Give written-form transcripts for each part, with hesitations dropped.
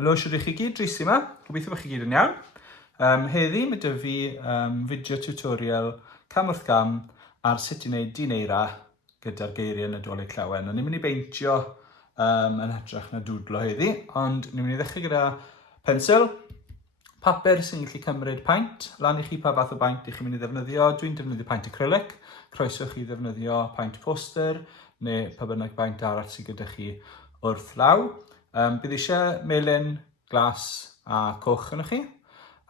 Helo, siwr i chi gyd, Rhys yma. Gobeithio bod chi gyd yn iawn. Heddi, mae dy fi fideo tutorial cam wrth cam ar sut i wneud dineira gyda'r geiriau Nadolig Llawen. Ni'n mynd i beintio yn hytrach na dwdlo heddi, ond ni'n mynd i ddechrau gyda pensil, papur sy'n gallu cymryd paint. Lan i chi pa fath o baint i chi'n mynd i ddefnyddio. Dwi'n defnyddio paint acrylic. Croeso chi ddefnyddio paint poster neu pa bynnag baint arall sydd gyda chi wrth law. Bydd eisiau melyn, glas a coch yn chi,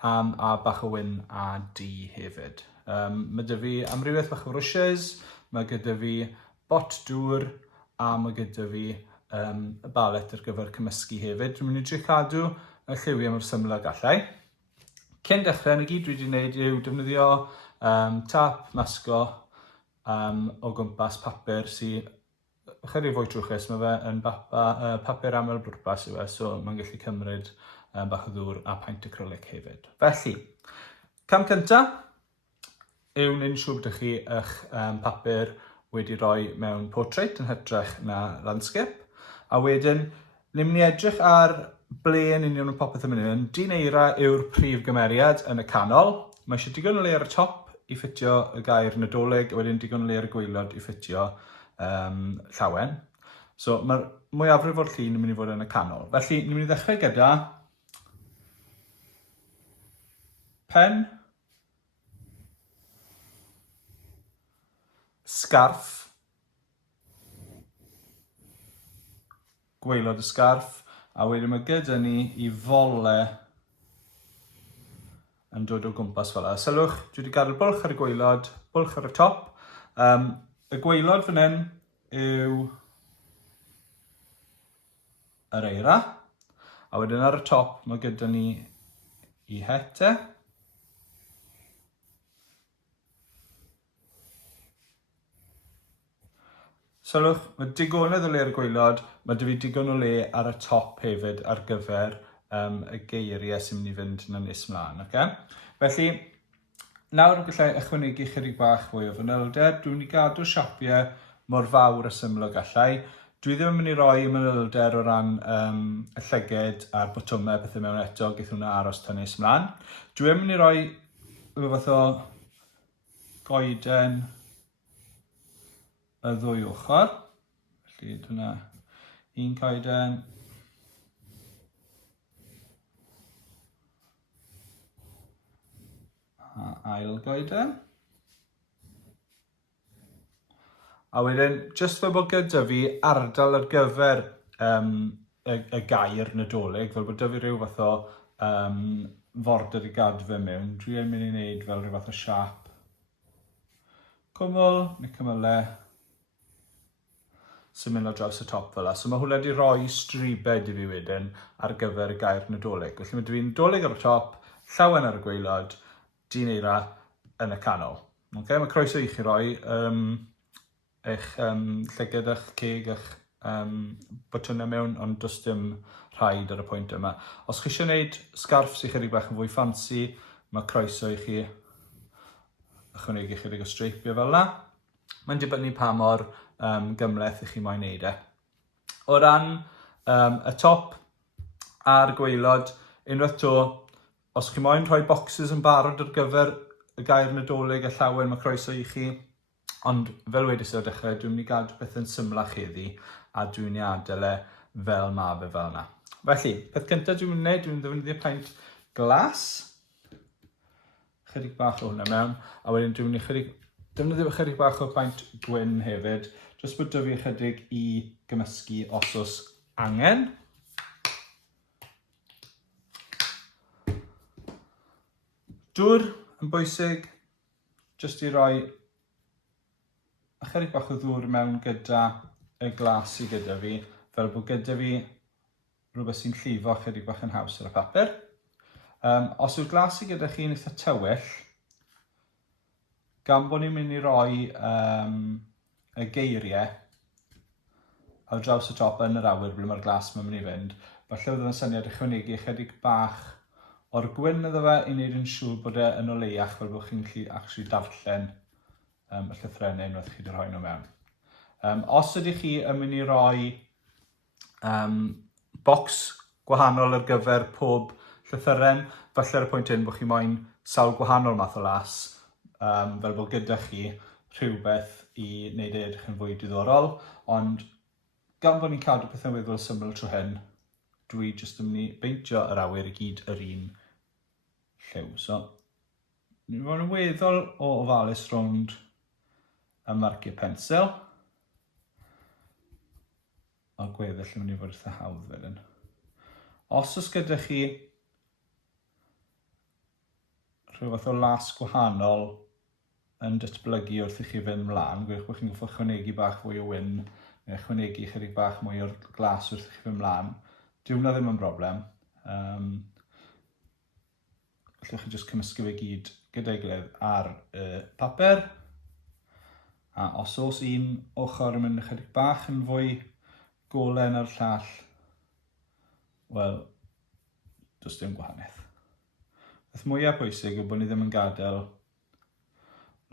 a bach o wyn a du hefyd. Mae dy fi amrywiaeth bach o brwsys, mae gyda fi bot dŵr a mae gyda fi y balet ar gyfer cymysgu hefyd. Dwi'n mynd i drio cadw y lliwiau mor syml â gallai. Cyn dechrau, ni gyd dwi wedi gwneud yw defnyddio tap masgo o gwmpas papur sydd chydig fwy trwchus. Mae fe yn papur aml bwrpas yw e, so mae'n gallu cymryd bach o ddŵr a paint acrylic hefyd. Felly, cam cyntaf yw wneud yn siŵr bod chi eich papur wedi rhoi mewn portrait yn hytrach na landscape. A wedyn, ni'n mynd i edrych ar ble yn union yn popeth yn mynd yn. Dineira yw'r prif gymeriad yn y canol. Mae eisiau digon o le ar y top i ffitio y gair Nadolig, a wedyn digon o le ar y gwaelod i ffitio llawen. So mae'r mwyafrif o'r llun yn mynd i fod yn y canol. Felly, ni'n mynd i ddechrau gyda pen, sgarff, gwaelod y sgarff, a wedyn mae gyda ni i fole yn dod o gwmpas fel yna. Sylwch, dwi wedi gadael bwlch ar y gwaelod, bwlch ar y top. Y gwaelod fan hyn yw yr eira, a wedyn ar y top mae gyda ni i hete. Sylwch, mae digonedd o le ar y gwaelod, mae dy fi digon o le ar y top hefyd ar gyfer y geiriau sy'n mynd i fynd na nes mlaen. Okay? Felly, nawr yn gallai ychwanegu chydig bach fwy o fanylder. Dwi'n mynd i gadw siapiau mor fawr a syml o gallai. Dwi ddim yn mynd i roi manylder o ran y llyged a'r botwmau pethau mewn eto, geith hwnna aros tan nes mlaen. Dwi yn mynd i roi fath o goeden y ddwy ochr. Felly hwnna un coeden. A ail goeden. A wedyn, jyst fel bod gyda fi ardal ar gyfer y gair Nadolig, fel bod dy fi rhyw fath o forder i gadw fe mewn. Dwi yn mynd i wneud fel rhyw fath o siap cwmwl neu cymylau sy'n mynd o draws y top fel yna. So mae hwnna wedi rhoi stribed i fi wedyn ar gyfer y gair Nadolig. Felly mae dy fi'n Nadolig ar y top, llawen ar y gwaelod, dineira yn y canol. Okay? Mae croeso i chi roi eich llyged eich ceg, eich botwnau mewn, ond does dim rhaid ar y pwynt yma. Os chi eisiau gwneud sgarff sy'n chydig bach yn fwy ffansi, mae croeso i chi ychwanegu chydig o streipio fel yna. Mae'n dibynnu pa mor gymleth i chi moyn wneud e. O ran y top a'r gwaelod, unwaith to, os chi moyn rhoi bocsys yn barod ar gyfer y gair Nadolig a llawen, mae croeso i chi. Ond fel wedys i o'r dechrau, dwi'n mynd i gadw beth yn symlach heddi a dwi'n mynd i adael e fel ma fe fel yna. Felly, peth cyntaf dwi'n mynd i wneud, dwi'n defnyddio paint glas. Chydig bach o hwnna mewn. A wedyn dwi'n mynd i defnyddio chydig bach o paint gwyn hefyd. Jyst bod dy fi chydig i gymysgu os angen. Dŵr yn bwysig, jyst i roi chydig bach o ddŵr mewn gyda y glas sydd gyda fi, fel bod gyda fi rhywbeth sy'n llifo chydig bach yn haws ar y papur. Os yw'r glas sydd gyda chi'n eitha tywyll, gan bod ni'n mynd i roi y geiriau ar draws y top yn yr awyr ble mae'r glas mae'n mynd i fynd, falle oedd yn syniad ychwanegu chydig bach o'r gwyn iddo fe i wneud yn siŵr bod e yn o leiach fel bod chi'n gallu darllen y llythrennau unwaith chi wedi rhoi nhw mewn. Os ydych chi yn mynd i roi bocs gwahanol ar gyfer pob llythyren. Falle ar y pwynt hyn bod chi moyn sawl gwahanol math o las, fel bod gyda chi rhywbeth i wneud edrych yn fwy diddorol, ond gan bod ni'n cadw pethau'n weddol syml trwy hyn, dwi jyst yn mynd i beintio yr awyr i gyd yr un lliw. So, ni'n fod yn weddol o ofalus rownd y marciau pensil. A gweddill yn mynd i fod eitha hawdd wedyn. Os oes gyda chi rhywbeth o las gwahanol yn datblygu wrth i chi fynd mlaen, gwech bod chi'n goffo ychwanegu bach fwy o wyn, neu ychwanegu chydig bach mwy o'r glas wrth i chi fynd mlaen, dyw hwnna ddim yn broblem. Gallwch chi jyst cymysgu fe gyd gyda'i gilydd ar y papur. A os oes un ochr yn mynd ychydig bach yn fwy golau na'r llall, wel, does dim gwahaniaeth. Beth mwyaf pwysig yw bod ni ddim yn gadael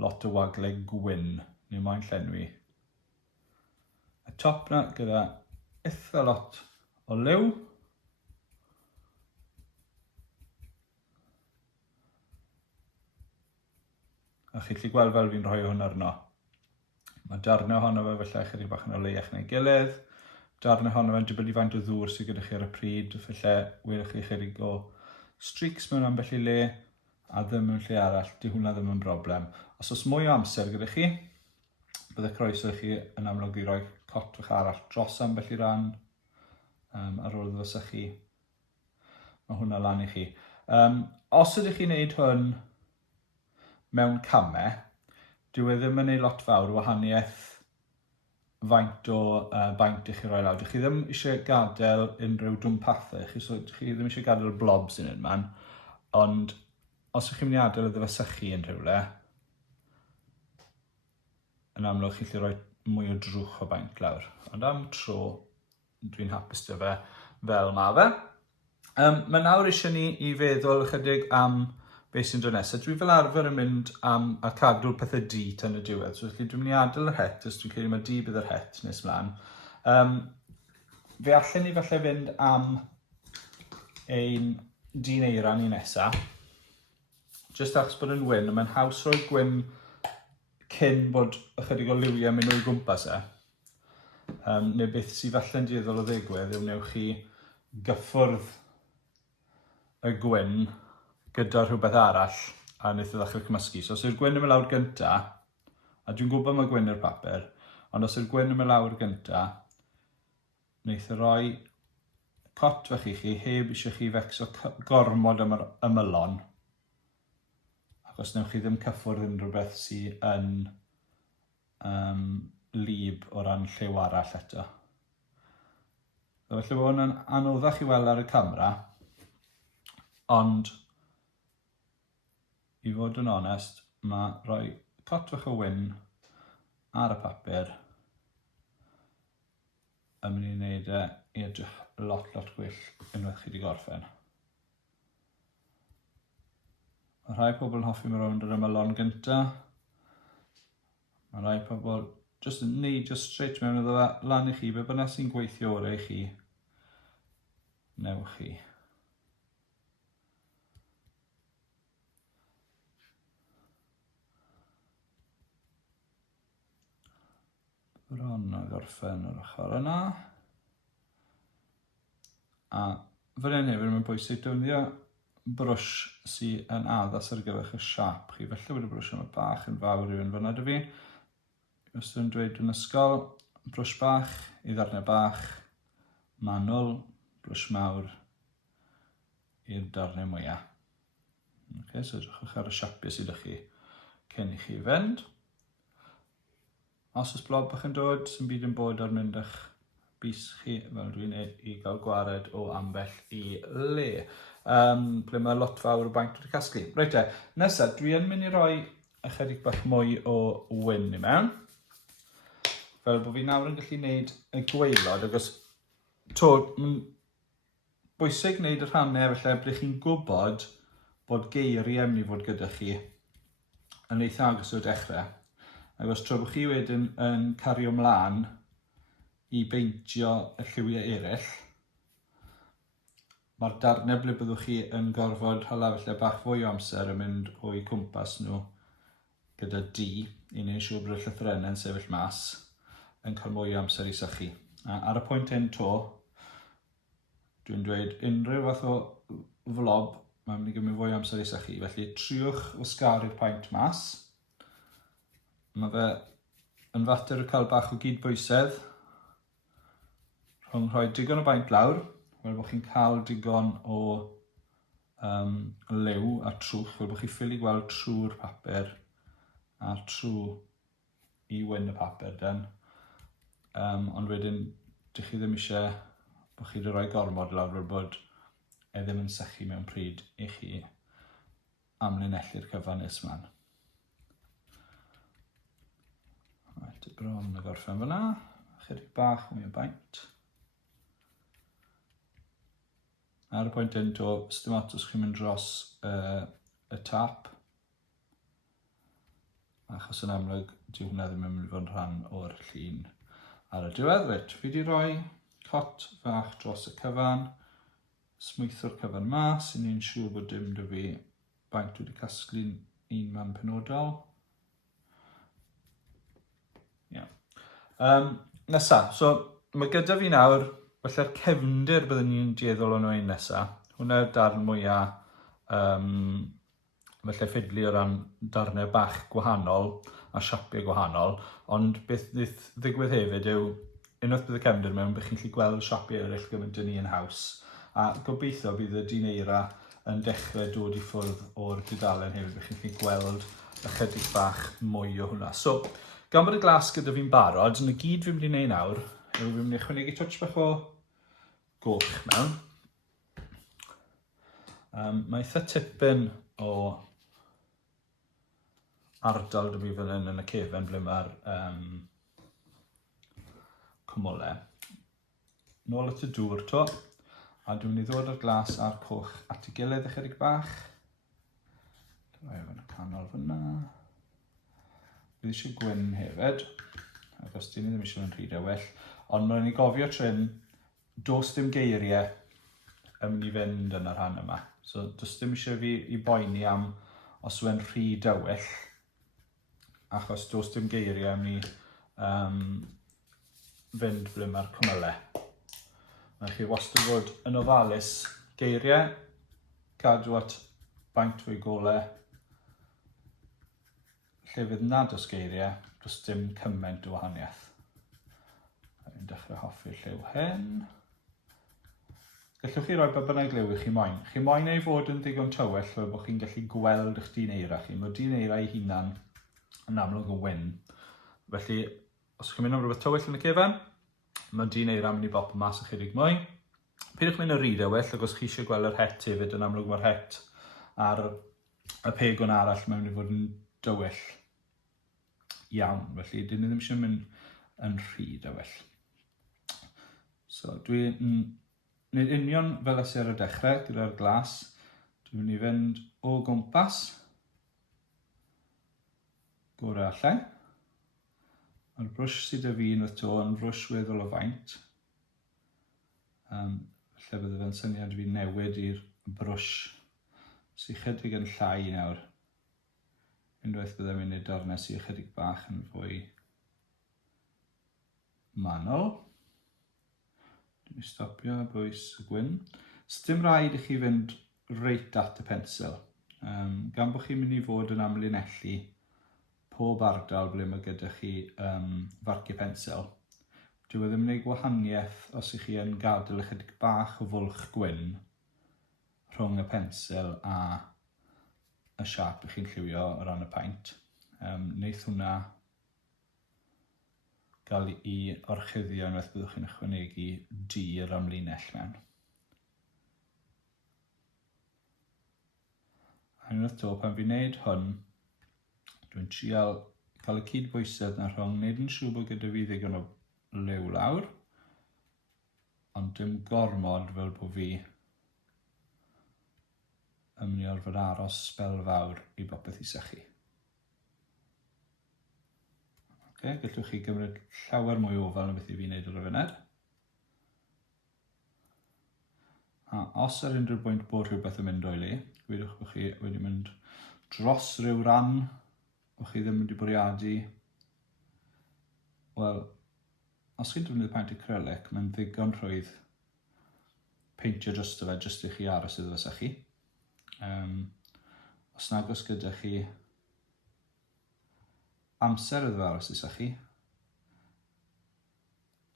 lot o waglau gwyn, neu moyn llenwi y top na gyda eitha lot o liw. A chi'n gallu gweld fel fi'n rhoi hwn arno. Mae darnau ohono fe felly chydig bach yn o leiach neu gilydd. Darnau ohono fe'n dibynnu faint o ddŵr sydd gyda chi ar y pryd. Felly welwch chi chydig o streaks mewn ambell i le, a ddim mewn lle arall, di hwnna ddim yn broblem. Os oes mwy o amser gyda chi, bydde croeso i chi yn amlwg i roi cot fach arall dros ambell i ran ar ôl ddylsa chi. Mae hwnna lan i chi. Os ydych chi'n neud hwn mewn camau, dyw e ddim yn neud lot fawr o wahaniaeth faint o baint i chi roi lawr. Dych chi ddim eisiau gadael unrhyw dwmpathau, chi ddim eisiau gadael blobs yn un man, ond os ydych chi'n mynd i adael y ddyfasychu yn rhywle, yn amlwg chi'n gallu rhoi mwy o drwch o baint lawr. Ond am tro, dwi'n hapus dy fe fel ma fe. Mae nawr eisiau ni i feddwl ychydig am beth sy'n dod nesaf. Dwi fel arfer yn mynd am a cadw'r pethau D tan y diwedd. So dwi'n mynd i adael yr het, os dwi'n credu mae D bydd yr het nes mlaen. Fe allan ni falle fynd am ein D neira ni nesaf. Jyst achos bod yn wyn, mae'n haws rhoi gwyn cyn bod ychydig o liwiau mynd o'i gwmpas e. Neu beth sydd falle'n dieddol o ddigwydd yw wnewch chi gyffwrdd y gwyn gyda rhywbeth arall a wneud i ddechrau cymysgu. So os yw'r gwyn yn mynd lawr gynta, a dwi'n gwybod mae gwyn yw'r papur, ond os yw'r gwyn yn mynd lawr gynta, wneud i roi cot fach i chi heb eisiau chi fecso gormod am yr ymylon. Ac os newch chi ddim cyffwrdd unrhyw beth sydd yn lib o ran lliw arall eto. Felly bod hwnna'n anoddach i weld ar y camera, ond i fod yn onest, mae rhoi cot fach o wyn ar y papur yn mynd i wneud i edrych lot gwell unwaith chi wedi gorffen. Mae rhai pobl yn hoffi mynd rownd yr ymylon gynta. Mae rhai pobl jyst yn neidio straight mewn iddo fe lan i chi, be bynnag sy'n gweithio orau i chi, newch chi. Bron a gorffen yr ochr yna. A fan hyn hefyd mae'n bwysig defnyddio brwsh sydd yn addas ar gyfer y siap chi. Felly wedi brwsh yma bach yn fawr i'w fyna dy fi. Os dwi'n dweud yn ysgol, brwsh bach i ddarnau bach, manwl, brwsh mawr i'r darnau mwyaf. So edrychwch ar y siapiau sydd â chi cyn i chi fynd. Os oes blob bach yn dod, sy'n byd yn bod ar mynd eich bus chi, fel dwi'n neud i gael gwared o ambell i le. Ble mae lot fawr o baint wedi casglu. Reit e, nesaf, dwi'n mynd i roi ychydig bach mwy o wyn i mewn. Fel bod fi nawr yn gallu gwneud y gwaelod, agos mae'n bwysig wneud y rhannau felly ble chi'n gwybod bod geiriau yn mynd i fod gyda chi yn eitha agos o dechrau. Ac os tro bod chi wedyn yn cario mlaen i beintio y lliwiau eraill, Mae'r darnau ble byddwch chi yn gorfod hala felly bach fwy o amser yn mynd o'i cwmpas nhw gyda D i wneud siŵr bod y llythrennau'n sefyll mas yn cael mwy o amser i sychu. Ar y pwynt hyn to, dwi'n dweud unrhyw fath o flob mae'n mynd i gymryd fwy o amser i sychu, felly triwch wasgaru'r paint mas. Mae fe yn fater o cael bach o gydbwysedd rhwng rhoi digon o baint lawr, fel bod chi'n cael digon o liw a trwch, fel bod chi'n ffili gweld trwy'r papur a trwy i wyn y papur den. Ond wedyn, dych chi ddim eisiau bod chi wedi rhoi gormod lawr fel bod e ddim yn sychu mewn pryd i chi amlinellu'r cyfan nes mlaen. Right, bron y gorffen fyna, chydig bach mwy o baint. Ar y pwynt hyn to, dim ots os chi'n mynd dros y tap, achos yn amlwg, dyw hwnna ddim yn mynd i fod yn rhan o'r llun ar y diwedd. Reit, fi wedi rhoi cot fach dros y cyfan, smwytho'r cyfan mas, i ni'n siŵr bod dim dy fi baint wedi casglu'n un man penodol. Nesa, so mae gyda fi nawr, falle'r cefndir byddwn ni'n dieddol o'n ein nesa. Hwna yw'r darn mwyaf felly ffidlu o ran darnau bach gwahanol a siapiau gwahanol, ond beth ddigwydd hefyd yw unwaith bydd y cefndir mewn, bydd chi'n gallu gweld siapiau eraill gymaint yn un haws, a gobeithio bydd y dineira yn dechrau dod i ffwrdd o'r dudalen hefyd, bydd chi'n gallu gweld ychydig bach mwy o hwnna. So, gan bod y glas gyda fi'n barod, yn y gyd fi'n mynd i wneud nawr, yw fi'n mynd i ychwanegu touch bach o goch mewn. Mae eitha tipyn o ardal dy fi fan hyn yn y cefn ble mae'r cwmwlau. Nôl at y dŵr to, a dwi'n mynd i ddod o'r glas a'r coch at ei gilydd ychydig bach. Rhoi fan y canol fyna. Bydd eisiau gwyn hefyd, achos dyn ni ddim eisiau yn rhy dywyll, ond mae'n i gofio tryn, dos dim geiriau yn mynd i fynd yn y rhan yma. So, does dim eisiau fi i boeni am os yw'n rhy dywyll, achos does dim geiriau am ni fynd ble mae'r cwmylau. Mae chi wastad fod yn ofalus geiriau, cadw at baint fwy golau, lle fydd nad os geiriau, does dim cymaint o wahaniaeth. Ni'n dechrau hoffi'r lliw hyn. Gallwch chi roi bynnag liw i chi moyn. Chi moyn ei fod yn ddigon tywyll fel bod chi'n gallu gweld eich dineira chi. Mae dineira ei hunan yn amlwg yn wyn. Felly, os chi'n mynd am rhywbeth tywyll yn y cefn, mae dineira yn mynd i bop mas ychydig mwy. Pidwch mynd yn rhy dywyll, ac os chi eisiau gweld yr het hefyd, yn amlwg mae'r het a'r y pegon arall mae'n mynd i fod yn dywyll iawn. Felly, dyn ni ddim eisiau mynd yn rhy dywyll. So, dwi'n wneud union fel ys ar y dechrau gyda'r glas. Dwi'n mynd i fynd o gwmpas gorau allai. Mae'r brwsh sydd â fi yn y to yn brwsh weddol o faint. Lle bydde fe'n syniad fi newid i'r brwsh sy'n chydig yn llai nawr. Unwaith byddai'n mynd i'r darnau sy'n chydig bach yn fwy manwl. Dwi'n stopio bwys y gwyn. Dim rhaid i chi fynd reit at y pensil. Gan bod chi'n mynd i fod yn amlinellu pob ardal ble mae gyda chi farciau pensil. Dyw e ddim yn ei gwahaniaeth os ych chi yn gadael ychydig bach o fwlch gwyn rhwng y pensil a y siap ych chi'n lliwio o ran y paint. Wneith hwnna gael i orchuddio unwaith byddwch chi'n ychwanegu dir amlinell mewn. A unwaith to, pan fi'n wneud hwn, dwi'n trial cael y cydbwysedd na rhwng wneud yn siŵr bod gyda fi ddigon o liw lawr, ond dim gormod fel bod fi yn mynd i orfod aros sbel fawr i bopeth i sychu. Gallwch chi gymryd llawer mwy ofal na beth i fi wneud ar y funud. A os ar unrhyw bwynt bod rhywbeth yn mynd o'i le, gwydwch bod chi wedi mynd dros rhyw ran, bod chi ddim wedi bwriadu. Wel, os chi'n defnyddio paint acrylic, mae'n ddigon rhwydd peintio drosto fe jyst i chi aros iddo fysa chi. Os nag oes gyda chi amser iddo fe aros iddo chi,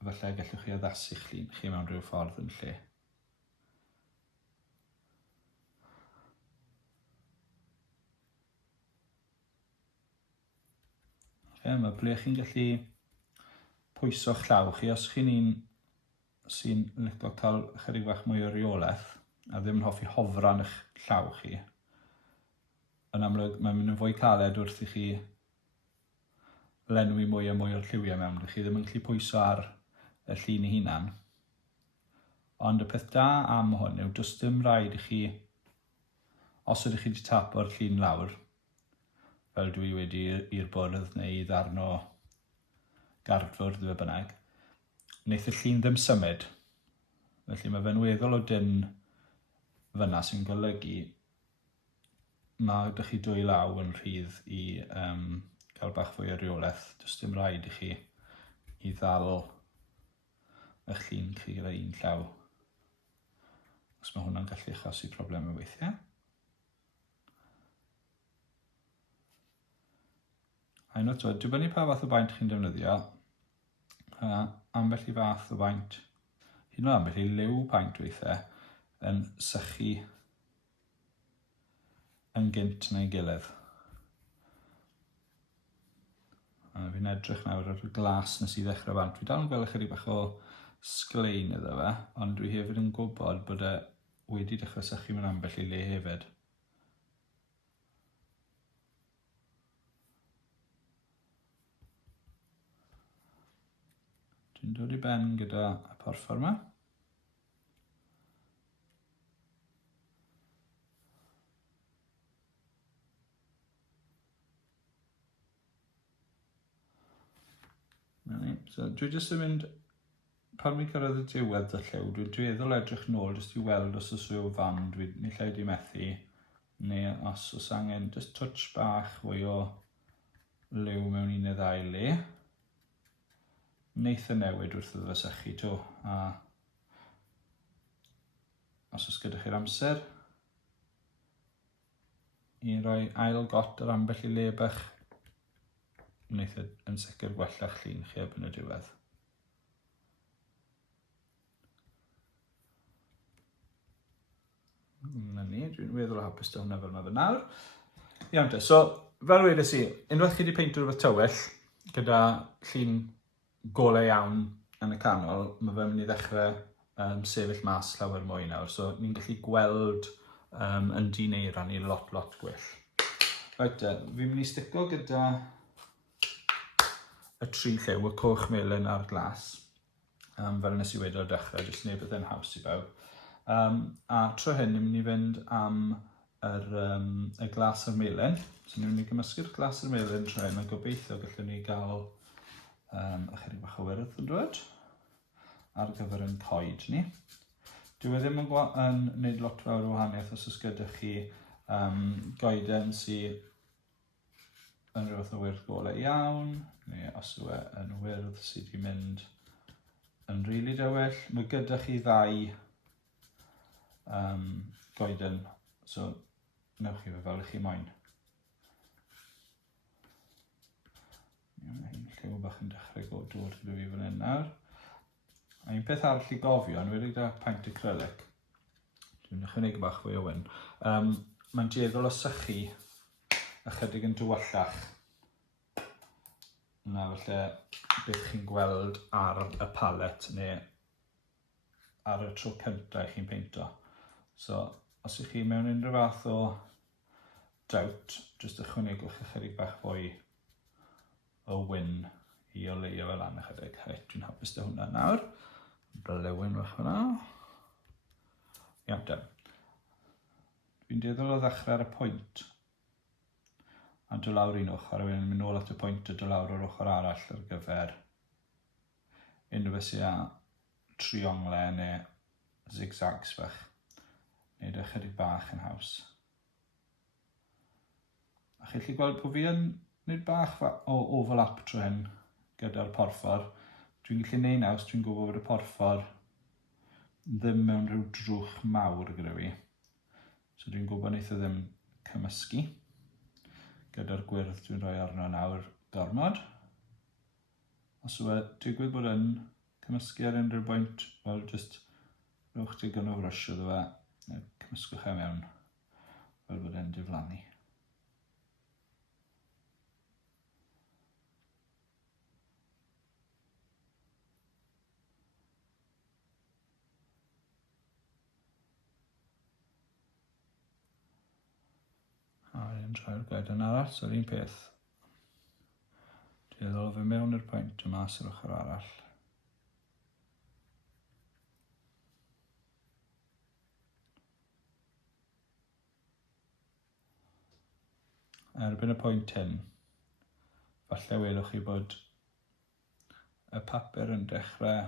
falle gallwch chi addasu chi mewn rhyw ffordd yn lle. Mae ble chi'n gallu pwyso'ch llaw chi. Os chi'n un sy'n licio cael chydig bach mwy o reolaeth a ddim yn hoffi hofran eich llaw chi, yn amlwg mae'n mynd yn fwy caled wrth i chi lenwi mwy a mwy o'r lliwiau mewn. Chi ddim yn gallu pwyso ar y llun ei hunan. Ond y peth da am hwn yw does dim rhaid i chi, os ydych chi wedi tapo'r llun lawr, fel dwi wedi i'r bwrdd neu i ddarn o gardfwrdd fe bynnag, wneith y llun ddim symud. Felly mae fe'n weddol o dyn fyna sy'n golygu mae ydych chi dwy law yn rhydd i cael bach fwy o reolaeth. Does dim rhaid i chi i ddal eich llun chi gyda un llaw. Os mae hwnna'n gallu achosi problemau weithiau. A unwaith to, dibynnu pa fath o baint chi'n defnyddio, ambell i fath o baint, hyd yn oed ambell i liw paint weithiau, yn sychu yn gynt neu gilydd. Fi'n edrych nawr ar y glas nes i ddechrau bant. Fi dal yn gweld chydig bach o sglein iddo fe, ond dwi hefyd yn gwybod bod e wedi dechrau sychu mewn ambell i le hefyd. Dwi'n dod i ben gyda y porffor yma. So, dwi jyst yn mynd, pan mi'n cyrraedd y diwedd y lliw, dwi'n dueddol edrych nôl jyst i weld os oes rhyw fan dwi'n lle di methu, neu os oes angen just touch bach fwy o liw mewn un neu ddau le. Neith y newid wrth iddo fe sychu to, a os oes gyda chi'r amser i roi ail got ar ambell i le bach, wneith yn sicr gwella'ch llun chi erbyn y diwedd. Na ni, dwi'n weddol o hapus da hwnna fel mae fe nawr. Iawn te, so fel wedes i, unwaith chi wedi peintio rhywbeth tywyll gyda llun golau iawn yn y canol, mae fe'n mynd i ddechrau sefyll mas llawer mwy nawr. So ni'n gallu gweld yn di-neira ni lot gwell. Reit, fi'n mynd i stico gyda y tri lliw, y coch melyn a'r glas. Fel nes i wedi o'r dechrau, jyst neu beth yn haws i bawb. A tro hyn, ni'n mynd i fynd am y glas a'r melyn. So ni'n mynd i gymysgu'r glas a'r melyn tro hyn, a gobeithio gallwn ni gael ychydig bach o wyrth yn dod ar gyfer yn coed ni. Dwi ddim yn gwneud lot fawr o wahaniaeth os oes gyda chi goeden sy'n yn rhywbeth o wyrth golau iawn, neu os yw yn wyrdd sydd wedi mynd yn rili dywyll. Mae gyda chi ddau goeden, so newch chi fe fel chi moyn. Mae'n lliw bach yn dechrau dod gyda fi fan hyn nawr. A un peth arall i gofio, yn wedi gyda paint acrylic, dwi'n ychwanegu bach fwy o wyn, mae'n dueddol o sychu ychydig yn dywyllach na falle beth chi'n gweld ar y palet neu ar y tro cyntaf chi'n peinto. So, os ych chi mewn unrhyw fath o dawt, jyst ychwanegwch ychydig bach fwy o wyn i oleio fel an ychydig. Reit, dwi'n hapus da hwnna nawr. Blewyn fach hwnna. Iawn, dwi'n dueddol o ddechrau ar y pwynt a do lawr un ochr, a wedyn mynd nôl at y pwynt a do lawr o'r ochr arall ar gyfer unrhyw beth sy'n â trionglau neu zigzags bach. wneud e chydig bach yn haws. A chi'n gallu gweld bod fi yn wneud bach o overlap trwy hyn gyda'r porffor. Dwi'n gallu neud naws, dwi'n gwybod bod y porffor ddim mewn rhyw drwch mawr gyda fi. So dwi'n gwybod wneud o ddim cymysgu. Gyda'r gwyrdd dwi'n rhoi arno nawr gormod. Os yw e digwydd bod yn cymysgu ar unrhyw bwynt, wel, jyst rhowch digon o frwsh iddo fe, neu cymysgwch e mewn, fel bod e'n diflannu. A wedyn droi'r goeden arall, so'r un peth. Dwi'n ddol fe mewn i'r pwynt yma sy'r ochr arall. Erbyn y pwynt hyn, falle welwch chi bod y papur yn dechrau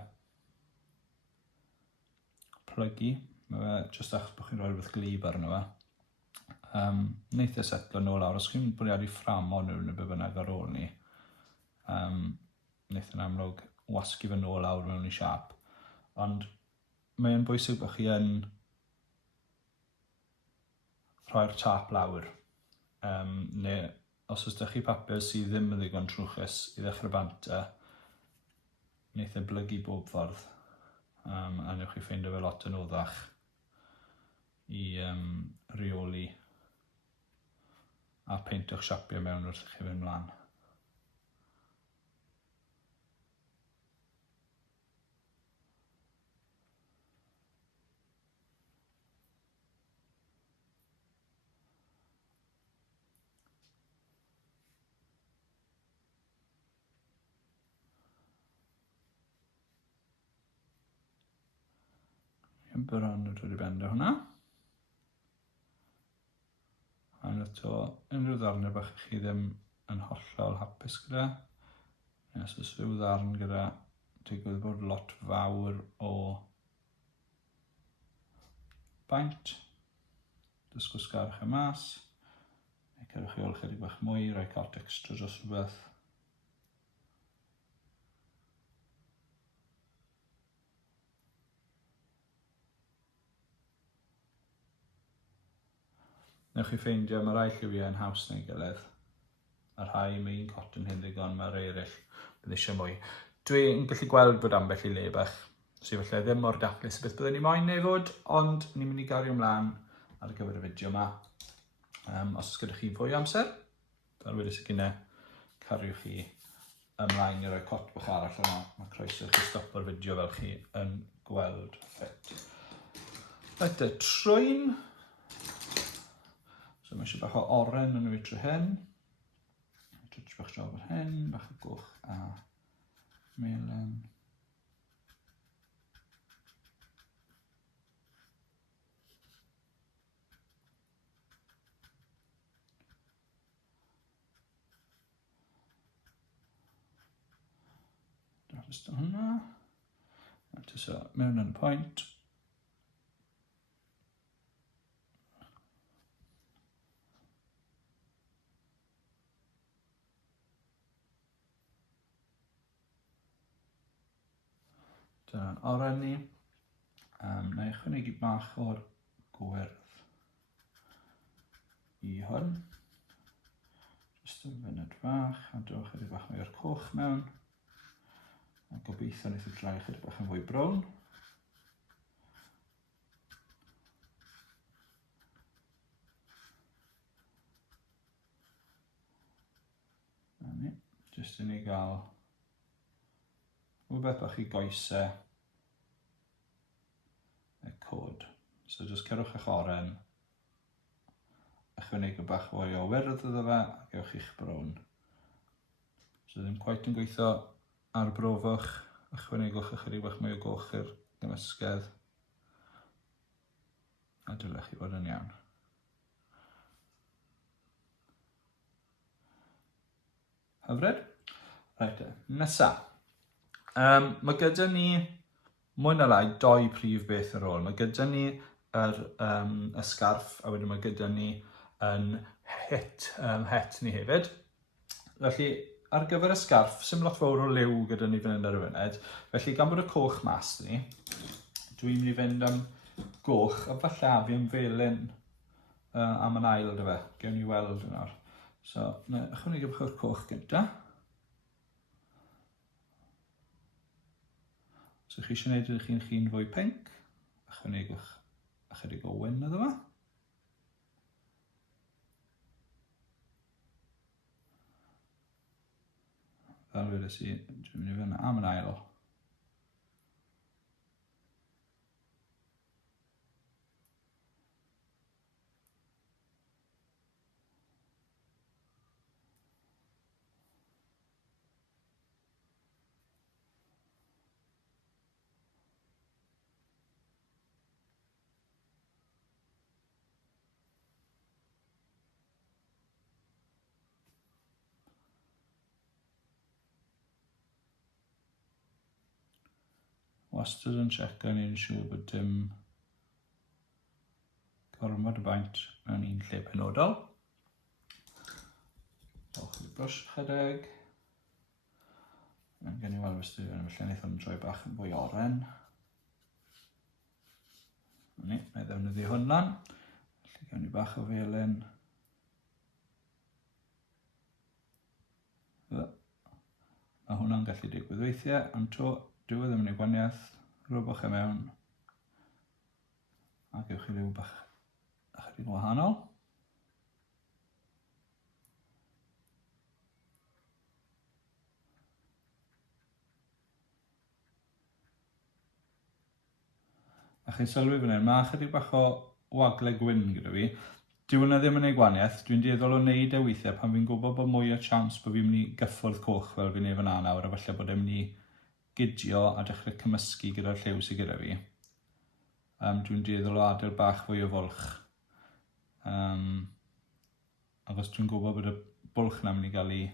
plygu. Mae fe jyst achos bod chi'n rhoi rhywbeth glib arno fe. Neith e setlo nôl awr. Os chi'n bwriadu fframo nhw neu be bynnag ar ôl ni, neith yn amlwg wasgu fy nôl awr mewn i siap. Ond mae'n bwysig bod chi yn rhoi'r tap lawr. Neu os oes da chi papur sydd ddim yn ddigon trwchus i ddechrau banta, neith e blygu bob ffordd. A newch chi ffeindio fe lot yn oddach i reoli a peintio'ch siapio mewn wrth i chi fynd mlaen. Bron wedi bendo hwnna. A eto unrhyw ddarnau bach chi ddim yn hollol hapus gyda. Os oes rhyw ddarn gyda digwydd bod lot fawr o baint, dysgwsgarwch e mas, neu cerwch chi ôl chydig bach mwy, rhoi cot extra dros rhywbeth. Newch chi ffeindio mae rai lliwiau yn haws neu gilydd. A rhai mae un cot yn hyn ddigon, mae'r eraill bydd eisiau mwy. Dwi'n gallu gweld bod ambell i le bach sydd falle ddim mor daclus beth byddwn ni moyn neu fod, ond ni'n mynd i gario ymlaen ar gyfer y fideo yma. Os oes gyda chi fwy amser, fel wedys i gynnau, cariwch chi ymlaen i roi cot bach arall yna. Mae croeso chi stopo'r fideo fel chi yn gweld ffit. Reit, trwyn. So mae eisiau bach o oren yn y trwy hyn. Twtch bach job ar hyn, bach o gwch a melyn. Just hwnna. So mewn yn y pwynt. Dyna'n oren ni. Na i ychwanegu bach o'r gwyrdd i hwn. Just yn funud bach, a dewch chydig bach mwy o'r coch mewn. A gobeithio wneud i droi chydig bach yn fwy brown. Just i ni gael rhywbeth bach i goesau y cod. So just cerwch eich oren, ychwanegu bach fwy o wyrdd iddo fe, a gewch i'ch brown. So ddim cweit yn gweithio ar brofwch, ychwanegwch ychydig bach mwy o goch i'r gymysgedd, a dylech chi fod yn iawn. Hyfryd? Reit, nesa. Mae gyda ni mwy na lai 2 prif beth ar ôl. Mae gyda ni y sgarff, a wedyn mae gyda ni yn het ni hefyd. Felly, ar gyfer y sgarff, sim lot fawr o liw gyda ni fan hyn ar y funud. Felly, gan bod y coch mas ni, dwi'n mynd i fynd am goch, a falle a fi am felyn am yn ail dy fe. Gewn ni weld yn nawr. So, ychwanegu bach o'r coch gynta. So, chi eisiau gwneud ydych chi'n fwy pink, ychwanegwch ychydig o wyn iddo fe. Fel wedes i, dwi'n mynd i fynd am yn ail. Wastad yn checo ni'n siŵr bod dim gormod o baint mewn un lle penodol. Olch i'r brwsh chydig. Mae'n gen i weld fes dwi'n felly wneud hwn troi bach yn fwy oren. Mae ddefnyddio hwnna'n. Felly gen i bach o felyn. Mae hwnna'n gallu digwydd weithiau, ond dyw e ddim yn ei gwaniaeth, rhywbeth e mewn, a gewch chi liw bach ychydig wahanol. A chi'n sylwi fan hyn, mae ychydig bach o wagle gwyn gyda fi. Dyw hwnna ddim yn ei gwaniaeth, dwi'n dueddol o wneud e weithiau pan fi'n gwybod bod mwy o chance bod fi'n mynd i gyffwrdd coch fel fi'n ei fan nawr, a falle bod e'n mynd i gydio a dechrau cymysgu gyda'r lliw sydd gyda fi. Dwi'n dueddol o adael bach fwy o fwlch. Ac os dwi'n gwybod bod y bwlch yna'n mynd i gael ei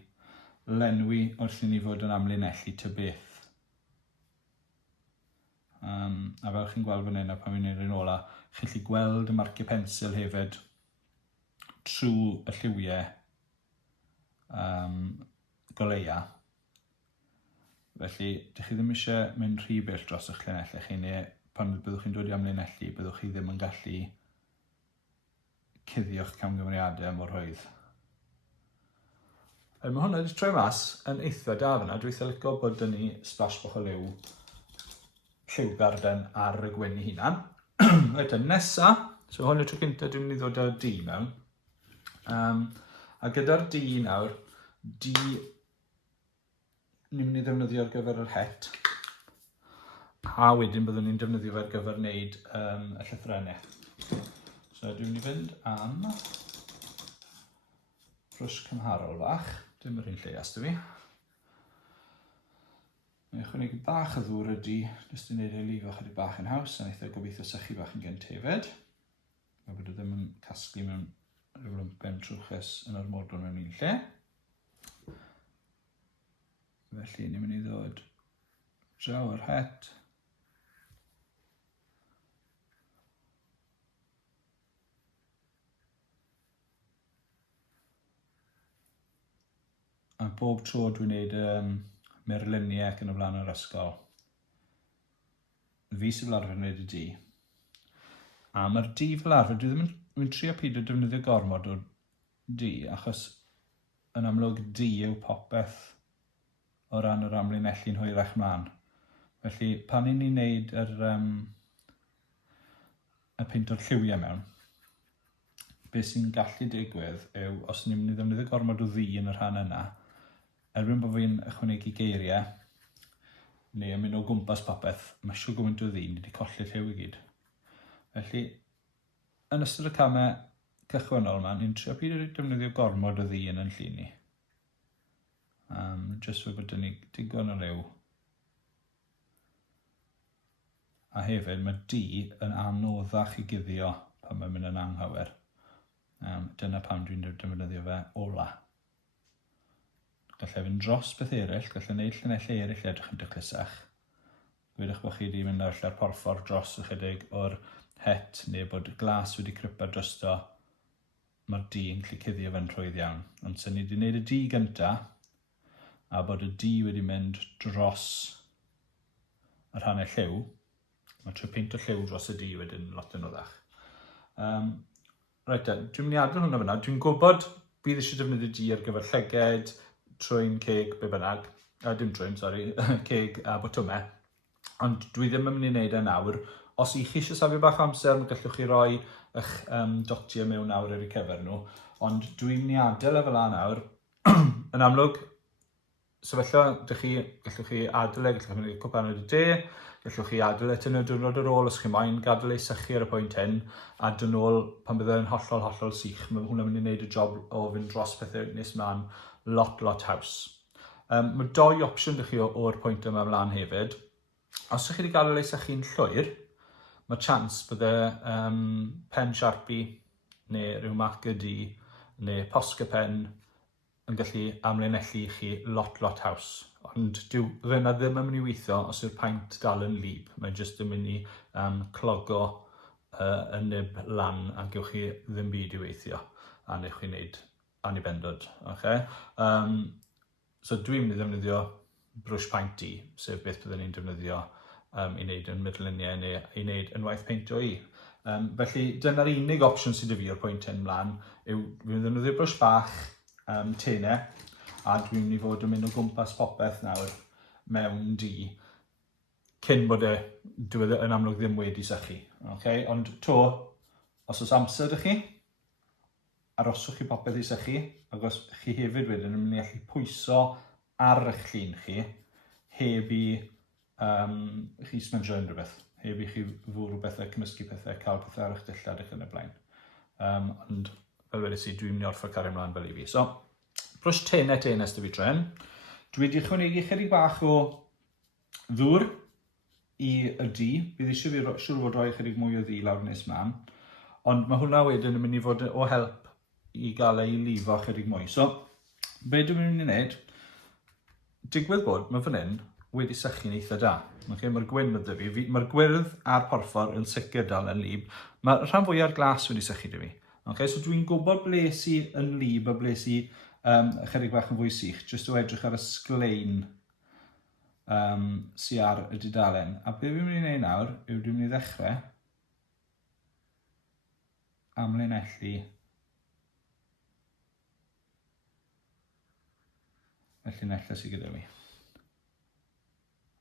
lenwi wrth i ni fod yn amlinellu tybeth. A fel chi'n gweld fan hyn, a pan fi'n neud yn ola, chi'n gallu gweld y marciau pensil hefyd trwy y lliwiau goleia. Felly, dych chi ddim eisiau mynd rhy bell dros eich llinellau chi, neu pan byddwch chi'n dod i amlinellu, byddwch chi ddim yn gallu cuddio'ch camgymeriadau mor rhwydd. Mae hwnna wedi troi mas yn eitha da fyna. Dwi'n eitha licio bod dyn ni splash bach o liw lliwgarden ar y gwyn ei hunan. Wedyn nesa, so hwn y tro cynta dwi'n mynd i ddod â D mewn. A gyda'r D nawr, D ni'n mynd i ddefnyddio ar gyfer yr het. A wedyn byddwn ni'n defnyddio ar gyfer wneud y llythrennau. So dwi'n mynd i fynd am brwsh cymharol bach. Dim yr un lleias dy fi. Mae'n ychwanegu bach o ddŵr ydy, jyst i wneud ei lifo chydig bach yn haws, a neithiau gobeithio sychu bach yn gynt hefyd. A bod ddim yn casglu mewn rhyw lwmpen trwchus yn ormodol mewn un lle. Felly, ni'n mynd i ddod draw yr het. A bob tro dwi'n gwneud merluniau ac yn y blaen o'r ysgol. Fi sy'n fel arfer wneud y D. A mae'r D fel arfer, dwi'n trio peidio defnyddio gormod o D, achos yn amlwg D yw popeth o ran yr amlinellu'n hwyrach mlaen. Felly, pan i ni'n wneud y peint o'r lliwiau mewn, beth sy'n gallu digwydd yw, os ni'n mynd i ddefnyddio gormod o ddu yn y rhan yna, erbyn bod fi'n ychwanegu geiriau, neu yn mynd o gwmpas popeth, mae siw gymaint o ddu, ni wedi colli'r lliw i gyd. Felly, yn ystod y camau cychwynnol yma, ni'n trio peidio defnyddio gormod o ddu yn llun ni. Jyst fe bod ni digon o liw. A hefyd mae D yn anoddach i guddio pan mae'n mynd yn anghywir. Dyna pam dwi'n defnyddio fe ola. Gallai fynd dros beth eraill, gallai wneud llinellau eraill edrych yn dyclusach. Dweudwch bod chi wedi mynd ar lle'r porffor dros ychydig o'r het neu bod glas wedi crypa drosto, mae'r D yn gallu cuddio fe'n rhwydd iawn. Ond sy'n ni wedi gwneud y D gynta, a bod y D wedi mynd dros y rhannau lliw, mae trwy peintio lliw dros y D wedyn lot yn oddach. Reit, dwi'n mynd i adael hwnna fyna. Dwi'n gwybod bydd eisiau defnyddio D ar gyfer llyged, trwy'n ceg, be bynnag. Dim trwy'n, sori, ceg a botwmau. Ond dwi ddim yn mynd i wneud e nawr. Os i chi eisiau safio bach amser, mae gallwch chi roi eich dotiau mewn nawr ar eu cyfer nhw. Ond dwi'n mynd i adael e fel nawr. Yn amlwg, sefyllfa, gallwch chi adael e, gallwch chi mynd i cwpaned y de, gallwch chi adael e tyn y diwrnod ar ôl os chi moyn, gadael ei sychu ar y pwynt hyn, a dyn ôl pan bydd e'n hollol sych. Mae hwnna'n mynd i wneud y job o fynd dros pethau nes mlaen lot haws. Mae 2 opsiwn dych chi o'r pwynt yma mlaen hefyd. Os ydych chi wedi gadael ei sychu'n llwyr, mae chance bydde pen Sharpie neu rhyw marker D neu Posca pen yn gallu amlinellu chi lot haws. Ond fyna ddim yn mynd i weithio os yw'r paint dal yn lib. Mae'n jyst yn mynd i clogo y nib lan a gewch chi ddim byd i weithio. A newch chi wneud anibendod. Okay? So dwi'n mynd i ddefnyddio brwsh paint D, sef beth byddwn ni'n defnyddio i wneud yn midluniau neu i wneud yn waith peintio i. Felly dyna'r unig opsiwn sydd i fi o'r pwynt hyn mlaen yw fi'n ddefnyddio brwsh bach, tenau, a dwi'n mynd i fod yn mynd o gwmpas popeth nawr mewn D cyn bod dwi yn amlwg ddim wedi sychu. Okay? Ond os oes amser ydych chi, aroswch chi popeth i sychu, ac os chi hefyd wedyn yn mynd i allu pwyso ar eich llun chi heb i chi smenjo unrhyw beth, heb i chi fwrw bethau, cymysgu pethau, cael pethau ar eich dillad eich yn y blaen. Ond fel wedys i, dwi'n mynd i orfod cario ymlaen fel i fi. So, brwsh tenau ysda fi dren. Dwi wedi ychwanegu chydig bach o ddŵr i y D. Bydd eisiau fi siŵr fod rhoi chydig mwy o ddi lawr nes mlaen. Ond mae hwnna wedyn yn mynd i fod o help i gael ei lifo chydig mwy. So, be dwi'n mynd i wneud? Digwydd bod, mae fan hyn wedi sychu'n eitha da. Okay? Mae'r gwyn ydy fi. Mae'r gwyrdd a'r porffor yn sicr dal yn lib. Mae rhan fwyaf o'r glas wedi sychu dy fi. Okay? So dwi'n gwybod ble sydd yn lib a ble sydd chydig bach yn fwy sych, jyst o edrych ar y sglein sydd ar y dudalen. A be fi'n mynd i wneud nawr yw dwi'n mynd i ddechrau amlinellu y llinellau sydd gyda fi.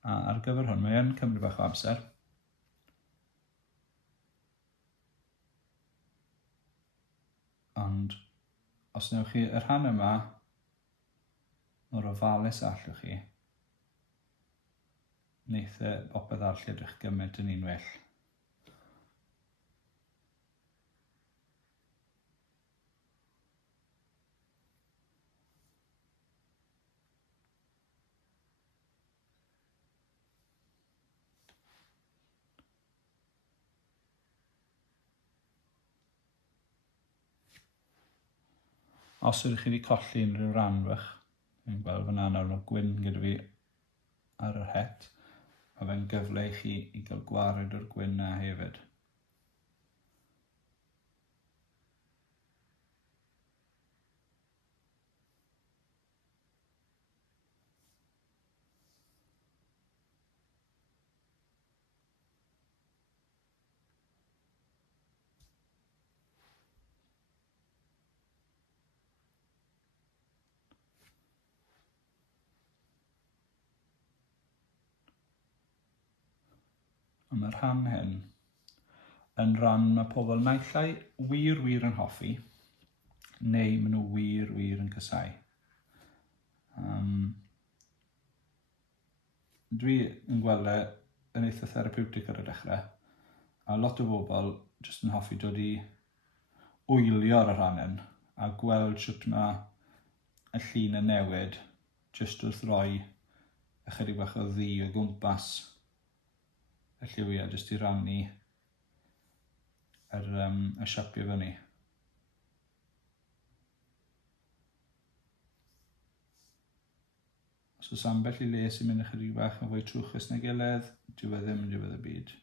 A ar gyfer hwn, mae yn cymryd bach o amser. Ond os newch chi y rhan yma mor ofalus allwch chi, wneith y popeth arall edrych gymaint yn un well. Os ydych chi wedi colli unrhyw ran fach, chi'n gweld fyna nawr o gwyn gyda fi ar yr het, a fe'n gyfle i chi i gael gwared o'r gwyn na hefyd. Ond mae'r rhan hyn yn ran mae pobl naillai wir yn hoffi, neu maen nhw wir yn casau. Dwi yn gweld yn eitha therapeutic ar y dechrau, a lot o bobl jyst yn hoffi dod i wylio ar y rhan hyn, a gweld sut mae y llun yn newid, jyst wrth roi ychydig bach o ddi o gwmpas y lliwiau, jyst i rannu y siapio fyny. So ambell i le sy'n mynd ychydig bach yn fwy trwchus na gilydd, dyw e ddim yn diwedd y byd.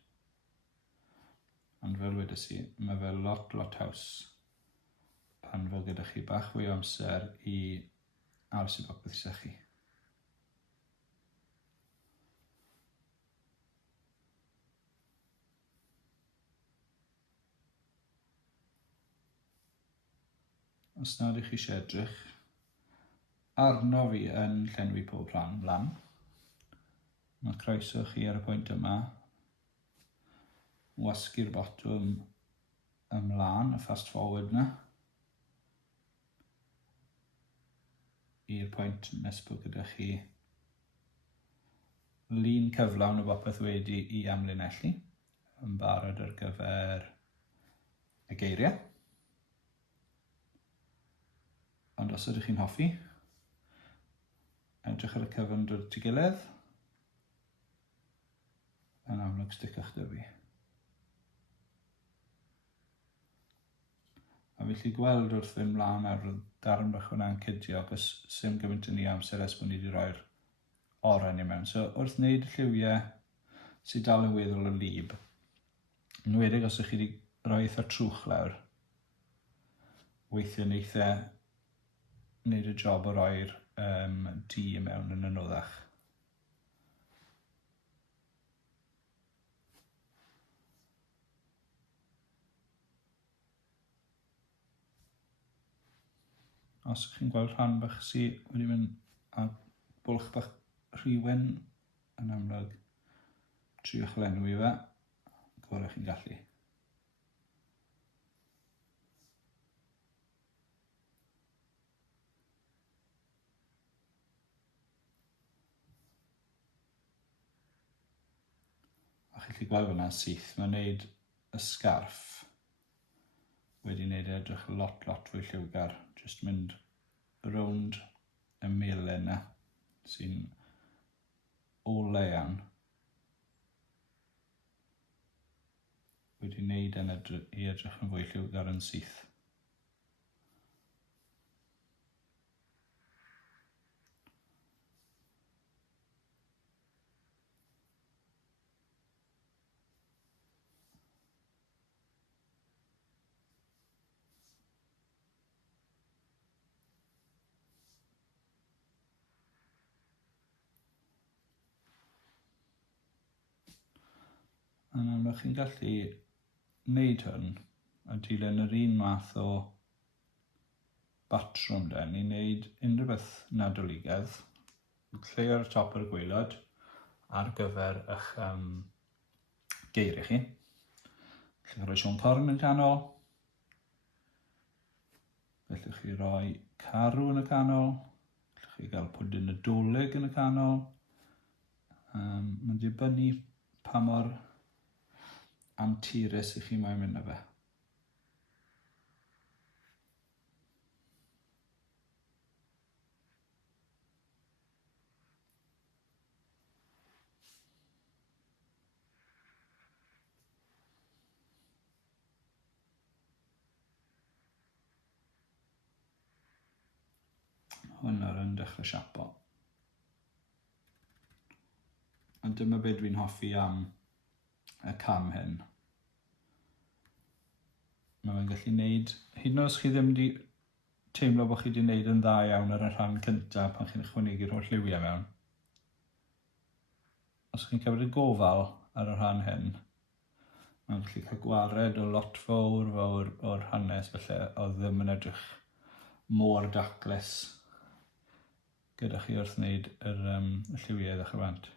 Ond fel wedys i, mae fe lot haws pan fel gyda chi bach fwy o amser i aros i popeth sy'ch chi. Os nad ych chi eisiau edrych, arno fi yn llenwi pob rhan lan. Mae croeso chi ar y pwynt yma. Wasgu'r botwm ymlaen, y fast forward na. I'r pwynt nes bod gyda chi lun cyflawn o bopeth wedi i amlinellu. Yn barod ar gyfer y geiriau. Ond os ydych chi'n hoffi, edrych ar y cyfan dod at ei gilydd, yn amlwg sticwch dy fi. A fi lli gweld wrth fynd mlaen ar y darn bach hwnna'n cydio, ac sy'n gymaint yn ei amser es bod ni wedi rhoi'r oren i mewn. So wrth wneud y lliwiau sydd dal yn weddol o lib, yn wedig os ydych chi wedi rhoi eitha trwch lawr, weithio neithau wneud y job o roi'r di mewn yn anoddach. Os ydych chi'n gweld rhan bach sydd wedi mynd â bwlch bach rhywen, yn amlwg triwch lenwi fe, gorau chi'n gallu. A chi'n gallu gweld fyna syth, mae'n gwneud y sgarff wedi wneud edrych lot fwy lliwgar. Just mynd rownd y melyn yna sy'n ole iawn. Wedi wneud i edrych yn fwy lliwgar yn syth. Yn amlwg chi'n gallu wneud hwn a dilyn yr un math o batrwm den i wneud unrhyw beth nadoligedd, lle ar y top o'r gwaelod ar gyfer eich geiriau chi. Gallwch chi roi Sion Corn yn canol, gallwch chi roi carw yn y canol, gallwch chi gael pwdin Nadolig yn y canol. Mae'n dibynnu pa mor anturus i chi moyn mynd â fe. Hwn ar yn dechrau siapo. A dyma beth dwi'n hoffi am y cam hyn. Mae fe'n gallu wneud, hyd yn oed os chi ddim wedi teimlo bod chi wedi wneud yn dda iawn ar y rhan cyntaf pan chi'n ychwanegu'r holl lliwiau mewn. Os chi'n cymryd y gofal ar y rhan hyn, mae'n gallu cael gwared o lot fawr o'r hanes felly oedd ddim yn edrych mor daclus gyda chi wrth wneud y lliwiau ddechrau bant.